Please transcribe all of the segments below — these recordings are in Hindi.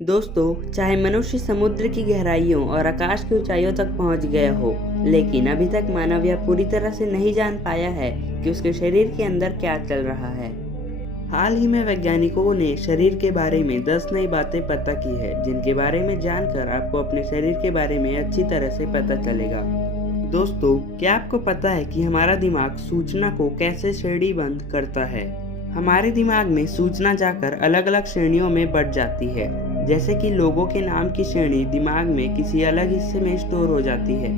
दोस्तों, चाहे मनुष्य समुद्र की गहराइयों और आकाश की ऊंचाइयों तक पहुंच गया हो, लेकिन अभी तक मानव यह पूरी तरह से नहीं जान पाया है कि उसके शरीर के अंदर क्या चल रहा है। हाल ही में वैज्ञानिकों ने शरीर के बारे में 10 नई बातें पता की है, जिनके बारे में जानकर आपको अपने शरीर के बारे में अच्छी तरह से पता चलेगा। दोस्तों, क्या आपको पता है कि हमारा दिमाग सूचना को कैसे श्रेणीबद्ध करता है? हमारे दिमाग में सूचना जाकर अलग अलग श्रेणियों में बढ़ जाती है। जैसे कि लोगों के नाम की श्रेणी दिमाग में किसी अलग हिस्से में स्टोर हो जाती है,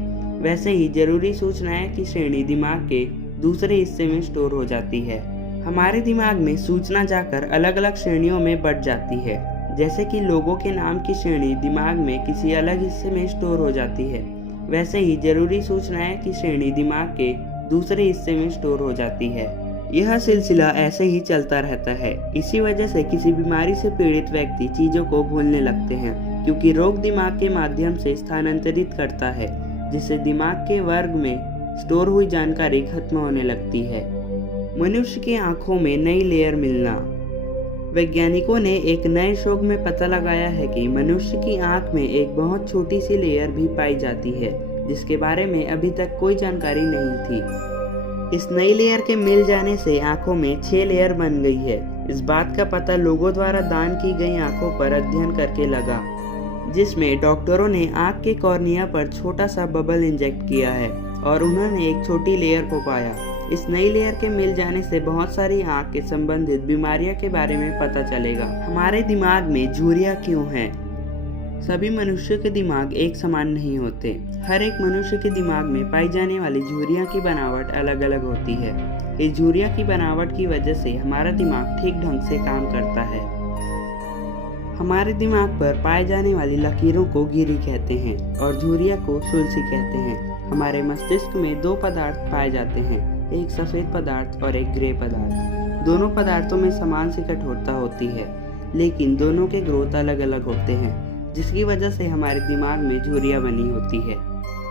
वैसे ही जरूरी सूचनाएं की श्रेणी दिमाग के दूसरे हिस्से में स्टोर हो जाती है। हमारे दिमाग में सूचना जाकर अलग अलग श्रेणियों में बढ़ जाती है। जैसे कि लोगों के नाम की श्रेणी दिमाग में किसी अलग हिस्से में स्टोर हो जाती है, वैसे ही जरूरी सूचनाएं की श्रेणी दिमाग के दूसरे हिस्से में स्टोर हो जाती है। यह सिलसिला ऐसे ही चलता रहता है। इसी वजह से किसी बीमारी से पीड़ित व्यक्ति चीजों को भूलने लगते हैं, क्योंकि रोग दिमाग के माध्यम से स्थानांतरित करता है, जिससे दिमाग के वर्ग में स्टोर हुई जानकारी खत्म होने लगती है। मनुष्य की आंखों में नई लेयर मिलना। वैज्ञानिकों ने एक नए शोध में पता लगाया है कि मनुष्य की आंख में एक बहुत छोटी सी लेयर भी पाई जाती है, जिसके बारे में अभी तक कोई जानकारी नहीं थी। इस नई लेयर के मिल जाने से आंखों में 6 लेयर बन गई है। इस बात का पता लोगों द्वारा दान की गई आंखों पर अध्ययन करके लगा, जिसमें डॉक्टरों ने आंख के कॉर्निया पर छोटा सा बबल इंजेक्ट किया है और उन्होंने एक छोटी लेयर को पाया। इस नई लेयर के मिल जाने से बहुत सारी आंख के संबंधित बीमारियों के बारे में पता चलेगा। हमारे दिमाग में झुर्रियां क्यों हैं? सभी मनुष्य के दिमाग एक समान नहीं होते। हर एक मनुष्य के दिमाग में पाई जाने वाली झुर्रियां की बनावट अलग अलग होती है। इस झुर्रियां की बनावट की वजह से हमारा दिमाग ठीक ढंग से काम करता है। हमारे दिमाग पर पाए जाने वाली लकीरों को गिरी कहते हैं और झुर्रियां को सुलसी कहते हैं। हमारे मस्तिष्क में 2 पदार्थ पाए जाते हैं, एक सफेद पदार्थ और एक ग्रे पदार्थ। दोनों पदार्थों में समान सी कठोरता होती है, लेकिन दोनों के ग्रोथ अलग अलग होते हैं, जिसकी वजह से हमारे दिमाग में झुर्रियां बनी होती है।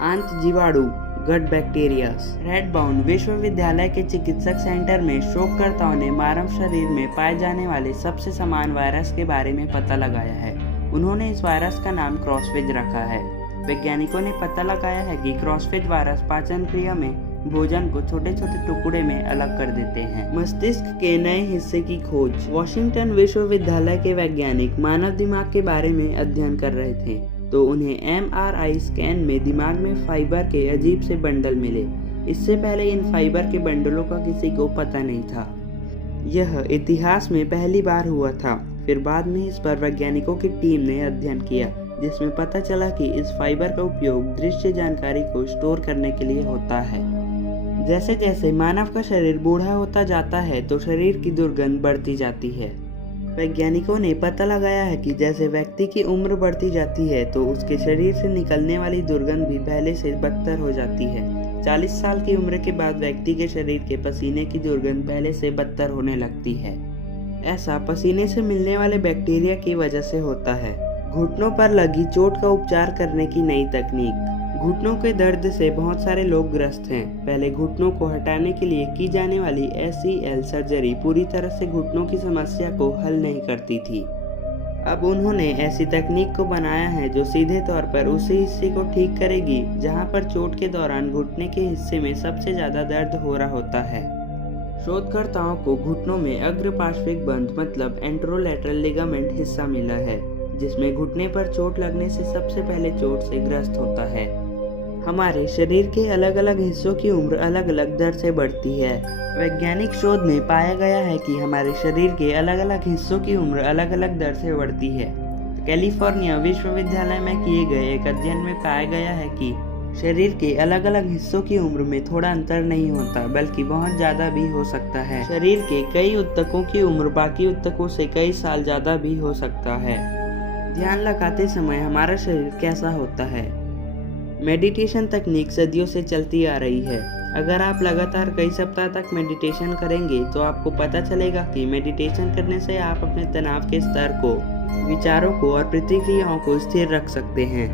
आंत जीवाणु, गट बैक्टीरिया। रेड बाउंड विश्वविद्यालय के चिकित्सक सेंटर में शोधकर्ताओं ने मानव शरीर में पाए जाने वाले सबसे समान वायरस के बारे में पता लगाया है। उन्होंने इस वायरस का नाम क्रॉसफेज रखा है। वैज्ञानिकों ने पता लगाया है कि क्रॉसफेज वायरस पाचन क्रिया में भोजन को छोटे छोटे टुकड़े में अलग कर देते हैं। मस्तिष्क के नए हिस्से की खोज। वॉशिंगटन विश्वविद्यालय के वैज्ञानिक मानव दिमाग के बारे में अध्ययन कर रहे थे, तो उन्हें MRI स्कैन में दिमाग में फाइबर के अजीब से बंडल मिले। इससे पहले इन फाइबर के बंडलों का किसी को पता नहीं था। यह इतिहास में पहली बार हुआ था। फिर बाद में इस पर वैज्ञानिकों की टीम ने अध्ययन किया, जिसमें पता चला कि इस फाइबर का उपयोग दृश्य जानकारी को स्टोर करने के लिए होता है। जैसे जैसे मानव का शरीर बूढ़ा होता जाता है, तो शरीर की दुर्गंध बढ़ती जाती है। वैज्ञानिकों ने पता लगाया है कि जैसे व्यक्ति की उम्र बढ़ती जाती है, तो उसके शरीर से निकलने वाली दुर्गंध भी पहले से बदतर हो जाती है। 40 साल की उम्र के बाद व्यक्ति के शरीर के पसीने की दुर्गंध पहले से बदतर होने लगती है। ऐसा पसीने से मिलने वाले बैक्टीरिया की वजह से होता है। घुटनों पर लगी चोट का उपचार करने की नई तकनीक। घुटनों के दर्द से बहुत सारे लोग ग्रस्त हैं। पहले घुटनों को हटाने के लिए की जाने वाली ACL सर्जरी पूरी तरह से घुटनों की समस्या को हल नहीं करती थी। अब उन्होंने ऐसी तकनीक को बनाया है जो सीधे तौर पर उसी हिस्से को ठीक करेगी जहां पर चोट के दौरान घुटने के हिस्से में सबसे ज्यादा दर्द हो रहा होता है। शोधकर्ताओं को घुटनों में अग्रपार्श्विक बंध मतलब एंटेरोलैटरल लिगामेंट हिस्सा मिला है, जिसमें घुटने पर चोट लगने से सबसे पहले चोट से ग्रस्त होता है। हमारे शरीर के अलग अलग हिस्सों की उम्र अलग अलग दर से बढ़ती है। वैज्ञानिक शोध में पाया गया है कि हमारे शरीर के अलग अलग हिस्सों की उम्र अलग अलग दर से बढ़ती है। कैलिफोर्निया विश्वविद्यालय में किए गए एक अध्ययन में पाया गया है कि शरीर के अलग अलग हिस्सों की उम्र में थोड़ा अंतर नहीं होता, बल्कि बहुत ज्यादा भी हो सकता है। शरीर के कई ऊतकों की उम्र बाकी ऊतकों से कई साल ज्यादा भी हो सकता है। ध्यान लगाते समय हमारा शरीर कैसा होता है? मेडिटेशन तकनीक सदियों से चलती आ रही है। अगर आप लगातार कई सप्ताह तक मेडिटेशन करेंगे, तो आपको पता चलेगा कि मेडिटेशन करने से आप अपने तनाव के स्तर को, विचारों को और प्रतिक्रियाओं को स्थिर रख सकते हैं।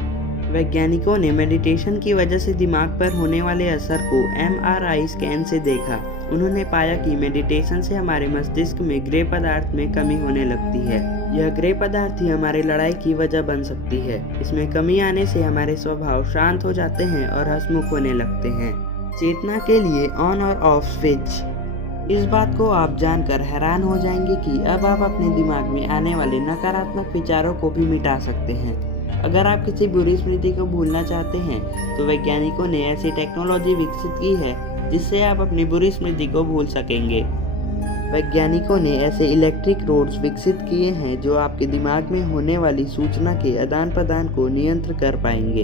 वैज्ञानिकों ने मेडिटेशन की वजह से दिमाग पर होने वाले असर को MRI स्कैन से देखा। उन्होंने पाया कि मेडिटेशन से हमारे मस्तिष्क में ग्रे पदार्थ में कमी होने लगती है। यह ग्रे पदार्थ ही हमारी लड़ाई की वजह बन सकती है। इसमें कमी आने से हमारे स्वभाव शांत हो जाते हैं और हंसमुख होने लगते हैं। चेतना के लिए ऑन और ऑफ स्विच। इस बात को आप जानकर हैरान हो जाएंगे कि अब आप अपने दिमाग में आने वाले नकारात्मक विचारों को भी मिटा सकते हैं। अगर आप किसी बुरी स्मृति को भूलना चाहते हैं तो वैज्ञानिकों ने ऐसी टेक्नोलॉजी विकसित की है जिससे आप अपनी बुरी स्मृति को भूल सकेंगे। वैज्ञानिकों ने ऐसे इलेक्ट्रिक रोड्स विकसित किए हैं जो आपके दिमाग में होने वाली सूचना के आदान प्रदान को नियंत्रित कर पाएंगे।